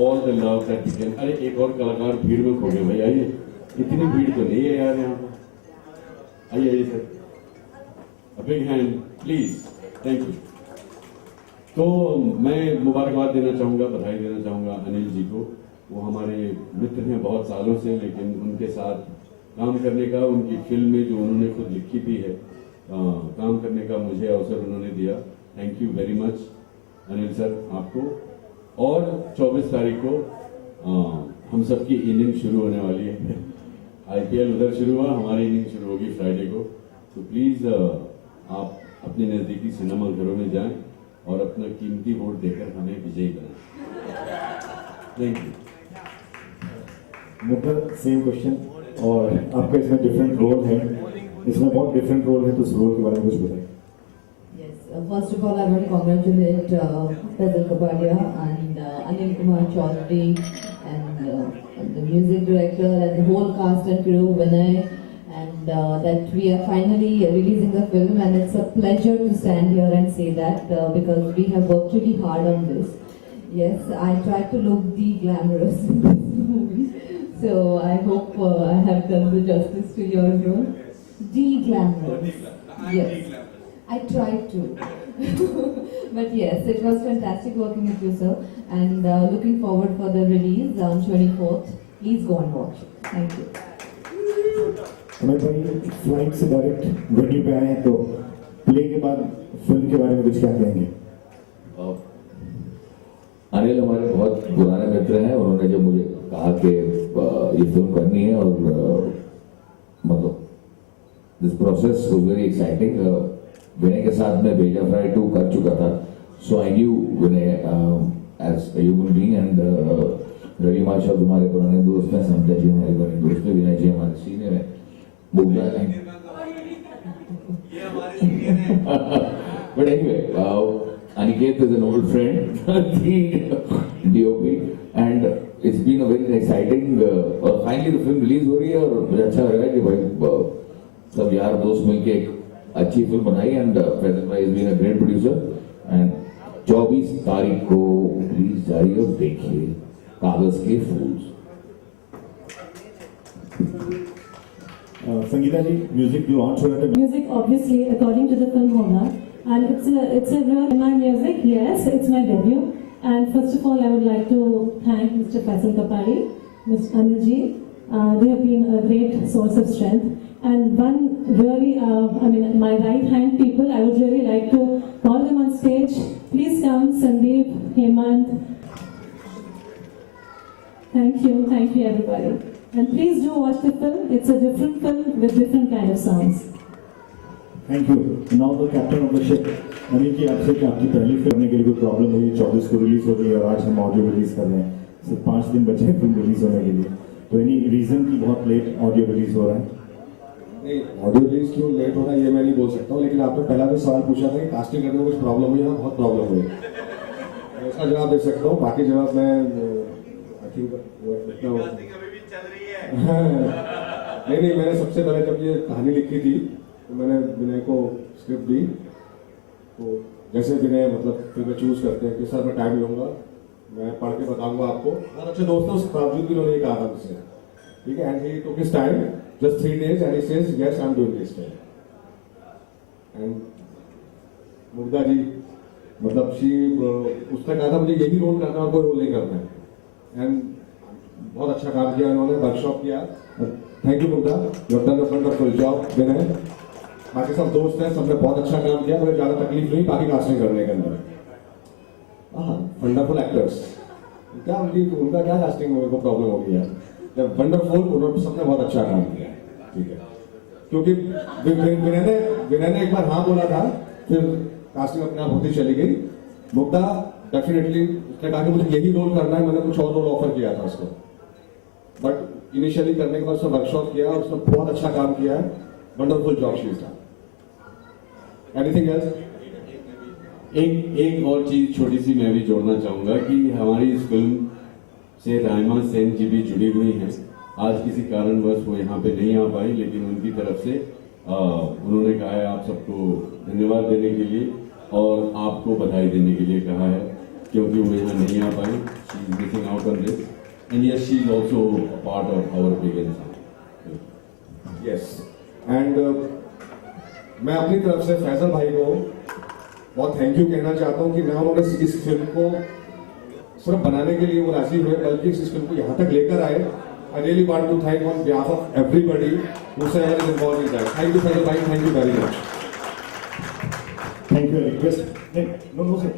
all the love that we can. अरे एक और कलाकार भीड़ में खो गए भाई, आइए, इतनी भीड़ तो नहीं है यार यहाँ पर, आइए आइए sir, a big hand please, thank you। तो मैं मुबारकबाद देना चाहूँगा, बधाई देना चाहूँगा अनिल जी को। वो हमारे मित्र हैं बहुत सालों से, लेकिन उनके साथ काम करने का, उनकी फिल्म में जो उन्होंने खुद लिखी भी है, काम करने का मुझे अवसर उन्होंने दिया। Thank you very much Anil sir आपको। और 24 तारीख को हम सबकी इनिंग शुरू होने वाली है। आईपीएल उधर शुरू हुआ, हमारी इनिंग शुरू होगी फ्राइडे को। तो प्लीज़ आप अपने नज़दीकी सिनेमा घरों में जाएं और अपना कीमती वोट देकर हमें विजयी बनाएं। Thank you. मुझे सेम क्वेश्चन, और आपका इसमें डिफरेंट रोल है, इसमें बहुत डिफरेंट रोल है, तो उस रोल के बारे में कुछ बताएं। First of all, I want to congratulate Faisal Kapadia and Anil Kumar Chaudhary and the music director and the whole cast and crew, Vinay, and that we are finally releasing the film, and it's a pleasure to stand here and say that because we have worked really hard on this. Yes, I tried to look the glamorous in this movie, so I hope I have done the justice to your role. De-glamorous. Yes. I tried to. But yes, it was fantastic working with you, sir, and looking forward for the release on 24th. Please go and watch it. Thank you. Amit भाई, flight से direct venue पे आए हैं, तो play के बाद film के बारे में कुछ क्या कहेंगे? अनिल हमारे बहुत पुराने मित्र हैं। उन्होंने जब मुझे कहा कि ये फिल्म करनी है, और मतलब this process was very exciting. Vinay के साथ मैं भेजा फ्राई 2 कर चुका था, so I knew Vinay as a human being and Ravi माशा हमारे पुराने दोस्त हैं, संध्या जी हमारे पुराने दोस्त हैं, विनय जी हमारे सीनियर हैं, मुग्धा हैं। But anyway, Aniket is an old friend, the DOP, and it's been a very exciting, और finally the film release हो रही है, और मुझे अच्छा लग रहा है कि भाई सब यार दोस्त मिलके एक अच्छी फिल्म बनाई, एंड फैजल भाई has been a great producer, and 24 तारीख को प्लीज जाइए और देखिए कागज के फूल। संगीता जी, म्यूजिक लॉन्च हो रहा है। Music obviously according to the film होगा, and it's a real my music. Yes, it's my debut, and first of all I would like to thank Mr. Faisal Kapadi, Mr. Anil ji. They have been a great source of strength, and one really my right hand people, I would really like to call them on stage. Please come, Sandeep, Hemant. Thank you everybody, and please do watch the film. It's a different film with different kind of songs. Thank you. Now the captain of the ship. Anil ji, आपसे कि आपकी पहली film के लिए कोई problem हुई? 24 को release हो गई और आज हम ऑडियो रिलीज कर रहे हैं, सिर्फ 5 दिन बचे हैं फिल्म रिलीज होने के लिए, तो एनी रीजन कि बहुत लेट ऑडियो रिलीज हो रहा है? नहीं, ऑडियो रिलीज क्यों लेट हो रहा है ये मैं नहीं बोल सकता हूँ, लेकिन आपने पहला भी सवाल पूछा था कि कास्टिंग करने में कुछ प्रॉब्लम हुई है। बहुत प्रॉब्लम हुई, मैं उसका जवाब दे सकता हूँ, बाकी जवाब मैं आई थिंक नहीं, मैंने सबसे पहले जब ये कहानी लिखी थी तो मैंने विनय को स्क्रिप्ट दी, तो जैसे विनय मतलब फिल्में चूज करते हैं कि सर मैं टाइम लूंगा, मैं पढ़ के बताऊंगा आपको, बहुत अच्छे दोस्त हैं, उसके बावजूद भी उन्होंने कहा था मुझसे, ठीक है, and he took his time just 3 days and he says yes I am doing this time. And Mugdha ji मतलब उसने कहा था मुझे यही रोल करना है और कोई रोल नहीं करना है, एंड बहुत अच्छा काम किया इन्होंने, वर्कशॉप किया। Thank you Mugdha, you have done a wonderful job. Vinay, बाकी सब दोस्त हैं, सबने बहुत अच्छा काम किया, मुझे ज्यादा तकलीफ नहीं बाकी कास्टिंग करने के अंदर। वंडरफुल एक्टर्स, क्या उनका क्या कास्टिंग को प्रॉब्लम होगी यार, जब वंडरफुल, उन्होंने सबने बहुत अच्छा काम किया, ठीक है, क्योंकि विनय ने एक बार हाँ बोला था, फिर कास्टिंग अपने आप होती चली गई। मुग्धा डेफिनेटली उसने कहा कि मुझे यही रोल करना है, मैंने कुछ और रोल ऑफर किया था उसको, बट इनिशियली करने के बाद उसने वर्कशॉप किया, उसने बहुत अच्छा काम किया है, wonderful job she is done. Anything else? एक और चीज छोटी सी मैं भी जोड़ना चाहूंगा कि हमारी इस फिल्म से राइमा सेन जी भी जुड़ी हुई हैं। आज किसी कारणवश वो यहाँ पे नहीं आ पाई, लेकिन उनकी तरफ से उन्होंने कहा है आप सबको धन्यवाद देने के लिए और आपको बधाई देने के लिए कहा है। क्योंकि वो यहाँ नहीं आ पाई, she is missing out on this, and yes she is also part of our big इंसान। यस, एंड मैं अपनी तरफ से फैसल भाई को बहुत थैंक यू कहना चाहता हूँ कि ना उन्होंने इस फिल्म को सिर्फ बनाने के लिए वो राजी हुए, बल्कि इस फिल्म को यहाँ तक लेकर आए। I really want to thank on behalf of everybody whosoever is involved in that. Thank you, Faisal भाई, thank you very much. Thank you, request no sir,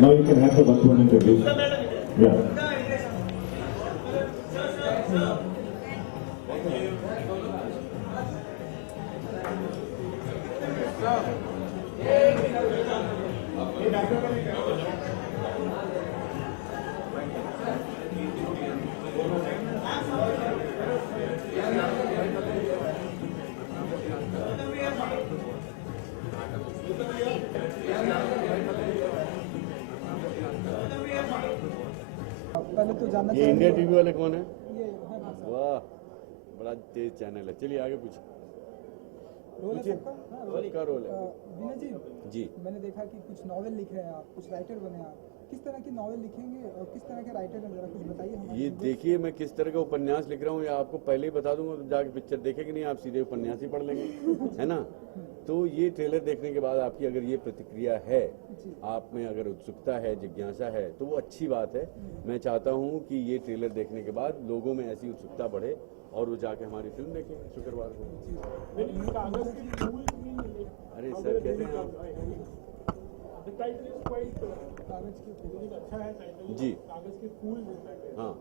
now you can have the one-to-one interview. Yeah. पहले तो जानना ये India TV वाले कौन है? ये है भाई साहब। वाह, बड़ा तेज चैनल है। चलिए आगे पूछिए। रोल है पूछिए। सबका? हाँ, सबका रोल है। विनय जी, जी, मैंने देखा कि कुछ नॉवेल लिख रहे हैं आप, कुछ राइटर बने हैं आप। किस तरह की नॉवेल लिखेंगे और किस तरह के राइटर हैं, जरा कुछ बताइए हमें। ये देखिए मैं किस तरह का उपन्यास लिख रहा हूँ, ये आपको पहले ही बता दूंगा, तो जाके पिक्चर देखेंगे नहीं, आप सीधे उपन्यास ही पढ़ लेंगे, है ना। तो ये ट्रेलर देखने के बाद आपकी अगर ये प्रतिक्रिया है, आप में अगर उत्सुकता है, जिज्ञासा है, तो वो अच्छी बात है। मैं चाहता हूँ कि ये ट्रेलर देखने के बाद लोगों में ऐसी उत्सुकता बढ़े और वो जाके हमारी फिल्म देखें शुक्रवार को। अरे सर कहते हैं आप जी, हाँ।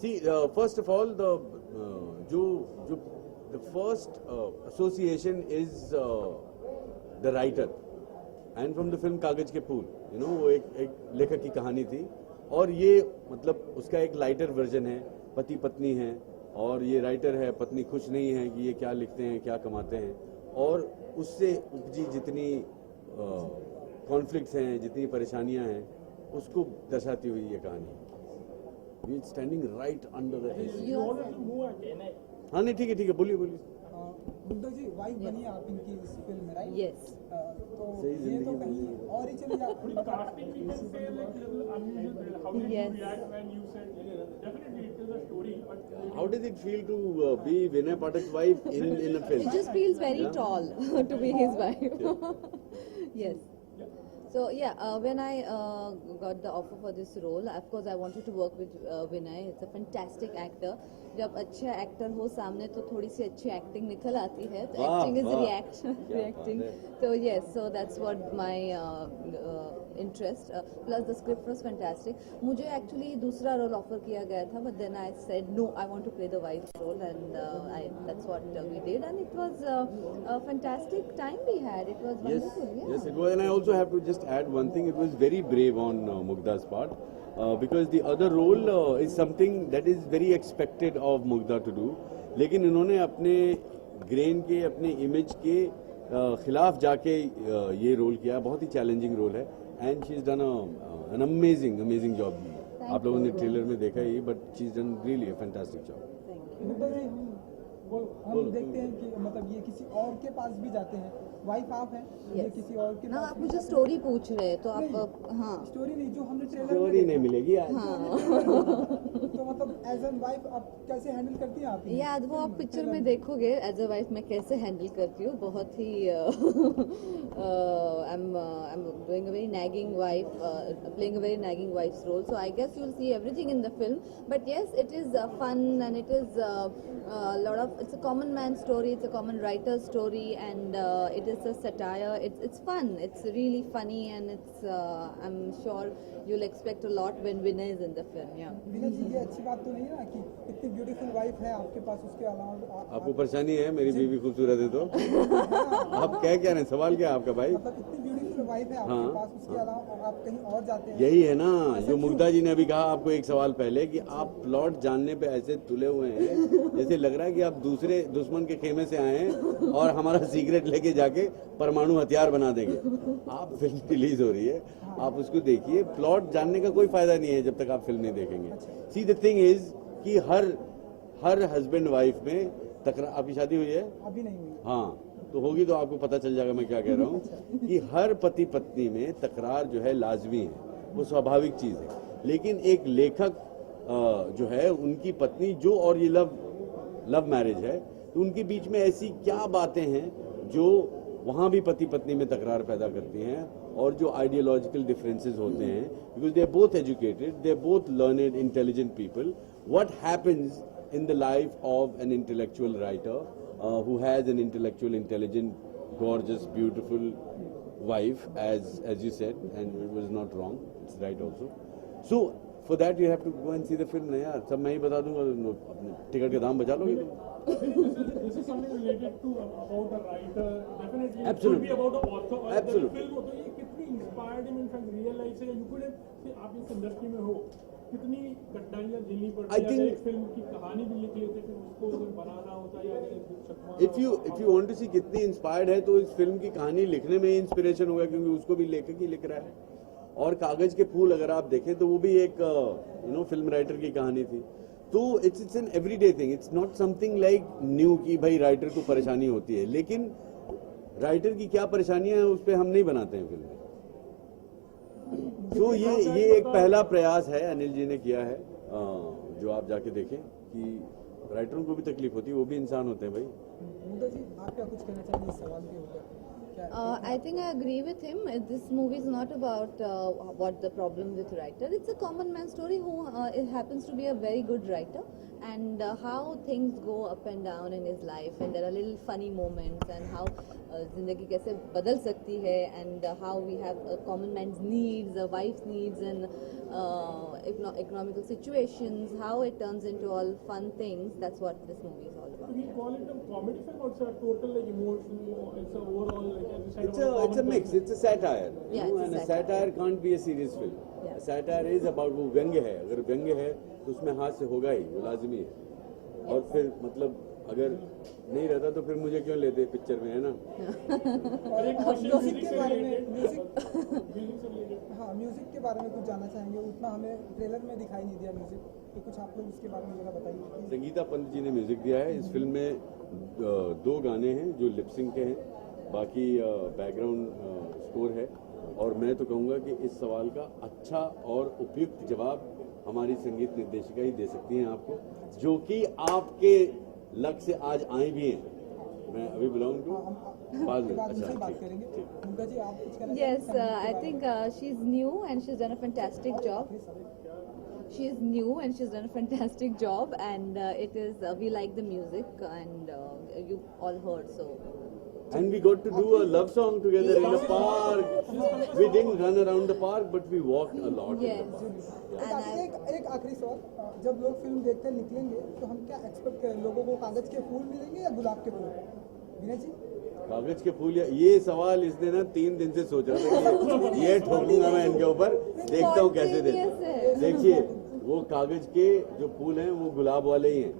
सी फर्स्ट ऑफ ऑल जो the first association is the writer, and from the film कागज के फूल, यू नो, वो एक लेखक की कहानी थी, और ये मतलब उसका एक लाइटर वर्जन है। पति पत्नी है और ये राइटर है, पत्नी खुश नहीं है कि ये क्या लिखते हैं, क्या कमाते हैं, और उससे उपजी जितनी कॉन्फ्लिक्ट्स हैं, जितनी परेशानियां हैं, उसको दर्शाती हुई ये कहानी। We standing right under the age. हाँ नहीं, ठीक है, बोलिए। बुड्ढा जी, वाइफ बनी आप इनकी इस फिल्म में, राइट? Yes. तो सही ये तो जिंदगी कहीं और ही चली जाती है। How does it feel to be Vinay Pathak's wife in a film? It just feels very Yeah. tall to be his wife. Yes. So yeah, when I got the offer for this role, of course I wanted to work with Vinay. It's a fantastic actor. जब अच्छा actor हो सामने तो थोड़ी सी अच्छी acting निकल आती है, तो वाह, एक्टिंग इज वाह, रिएक्टिंग। क्या बात तो yes, so that's what my interest, plus the script was fantastic. मुझे एक्चुअली दूसरा रोल ऑफर किया गया था, but then I said no, I want to play the wife role, and that's what we did, and it was a fantastic time we had. It was Yes, wonderful. yes, it was, and I also have to just add one thing. It was very brave on Mugdha's part, because the other role is something that is very expected of Mugdha to do. लेकिन इन्होंने अपने grain के, अपने image के खिलाफ जाके ये role किया। बहुत ही चैलेंजिंग रोल है, and she is done an amazing job. आप लोगों ने ट्रेलर में देखा ही, but she is done really a fantastic job. Mugdha ji हम देखते हैं कि मतलब ये किसी और के पास भी जाते हैं, वाइफ आप हैं, ये Yes. किसी और के ना पास आप भी मुझे जाते हैं। स्टोरी पूछ रहे हैं तो आप नहीं। हाँ स्टोरी नहीं, जो हमने ट्रेलर स्टोरी नहीं मिलेगी आज। तो मतलब एज एन वाइफ आप कैसे हैंडल करती हैं आप इन्हें? या वो आप पिक्चर में देखोगे एज अ वाइफ मैं कैसे हैंडल करती हूँ। बहुत ही I am doing a very nagging wife, playing a very nagging wife's role, so I guess you'll see everything in the film, but yes, it is fun and it is a lot of, it's a common man story, it's a common writer's story, and it is a satire. It's fun, it's really funny, and it's I'm sure you'll expect a lot when Vinay is in the film. Yeah. विनय जी, ये अच्छी बात तो नहीं है ना कि इतनी beautiful wife है आपके पास, उसके अलावा आपको परेशानी है मेरी बीवी खूबसूरत है तो आप क्या कह रहे हैं, सवाल क्या है आपका भाई? मतलब इतनी ब्यूटीफुल वाइफ है आपके हाँ, पास, उसके अलावा आप कहीं और जाते हैं। यही है ना जो मुग्धा जी ने अभी कहा आपको एक सवाल पहले, कि आप प्लॉट जानने पे ऐसे तुले हुए हैं जैसे लग रहा है कि आप दूसरे दुश्मन के खेमे से आए हैं और हमारा सीक्रेट लेके जाके परमाणु हथियार बना देंगे। आप फिल्म रिलीज हो रही है, आप उसको देखिए। प्लॉट जानने का कोई फायदा नहीं है जब तक आप फिल्म नहीं देखेंगे। सी द थिंग इज कि हर हस्बैंड वाइफ में तकरार, आपकी शादी हुई है? अभी नहीं हुई। हाँ, तो होगी तो आपको पता चल जाएगा मैं क्या कह रहा हूँ कि हर पति पत्नी में तकरार जो है लाजमी है, वो स्वाभाविक चीज है। लेकिन एक लेखक जो है उनकी पत्नी जो, और ये लव मैरिज है, तो उनके बीच में ऐसी क्या बातें हैं जो वहां भी पति पत्नी में तकरार पैदा करती हैं, और जो आइडियोलॉजिकल डिफरेंसेस होते हैं, because they are both educated, they are both learned intelligent people. What happens in the life of an intellectual writer who has an intellectual, intelligent, gorgeous, beautiful wife, as you said, and it was not wrong, it's right also. So for that you have to go and see the film ना यार, सब मैं ही बता दूंगा, अपने ticket के दाम बचा लोगे तुम। This is something related to about a writer, definitely. Absolutely. It could be about a author. और Absolutely. film हो तो ये कितनी inspired in fact real life से, you could have, आप इस इंडस्ट्री में हो, कितनी कठिनाइयाँ झेलनी पड़ती है। अगर एक फिल्म की कहानी भी लिख लेते फिर उसको अगर बनाना होता है या छपवाना If you want to see कितनी इंस्पायर्ड है, तो इस फिल्म की कहानी लिखने में इंस्पिरेशन होगा, क्योंकि उसको भी लेखक ही लिख रहा है। और कागज के फूल अगर आप देखें तो वो भी एक फिल्म राइटर की कहानी थी। तो it's an everyday thing, it's not something like new कि भाई राइटर को परेशानी होती है, लेकिन राइटर की क्या परेशानियां हैं उस पर हम नहीं बनाते हैं फिल्म। तो ये एक पहला प्रयास है अनिल जी ने किया है, जो आप जाके देखें कि राइटरों को भी तकलीफ होती है, वो भी इंसान होते हैं भाई। मुद्दा जी, आप क्या कुछ कहना चाहेंगे इस सवाल के ऊपर? I think I agree with him. This movie is not about what the problem with writer. It's a common man story who it happens to be a very good writer, and how things go up and down in his life, and there are little funny moments, and how जिंदगी कैसे बदल सकती है, and how we have a common man's needs, a wife's needs, and economical situations, how it turns into all fun things. That's what this movie is all about. We call it a comedy film, or it's a total like emotional, it's a overall like as you said, It's a mix. It's a satire. Yeah, You know, it's a and a satire. satire can't be a serious film. Yeah. A satire is about, वो व्यंग्य है। अगर व्यंग्य है तो उसमें हास्य होगा ही, वो लाजमी है। और फिर मतलब अगर नहीं रहता तो फिर मुझे क्यों लेते पिक्चर में, है ना? और एक म्यूजिक के बारे में, म्यूजिक के बारे में कुछ जानना चाहेंगे? उतना हमें ट्रेलर में दिखाई नहीं दिया म्यूजिक, तो कुछ आप लोग उसके बारे में जरा बताइए। संगीता पंत जी ने म्यूजिक दिया है। इस फिल्म में 2 गाने हैं जो लिपसिंग के हैं, बाकी बैकग्राउंड स्कोर है। और मैं तो कहूँगा कि इस सवाल का अच्छा और उपयुक्त जवाब हमारी संगीत निर्देशिका ही दे सकती हैं आपको, जो कि आपके लग से आज आई भी हैं। मैं अभी बुलाऊंगा बाद में। बाद में अच्छा, बात ठीक, करेंगे। ठीक। मुद्दा जी, आप कुछ कहना Yes, चाहेंगे? I think she's new and she's done a fantastic job. She is new and she's done a fantastic job, and it is we like the music, and you all heard, so And we got to do a love song together in the park. We didn't run around the park, but we walked a lot. yes. And I, एक आखिरी सवाल, जब लोग film देखकर निकलेंगे तो हम क्या एक्सपेक्ट करें? लोगों को कागज के फूल मिलेंगे या गुलाब के फूल? विनय जी, कागज के फूल, या ये सवाल इसने ना 3 दिन से सोच रहा था कि ये ठोकूंगा मैं इनके ऊपर, देखता हूँ कैसे देते। Spontaneous है। देखिए वो कागज के जो फूल हैं वो गुलाब वाले ही हैं।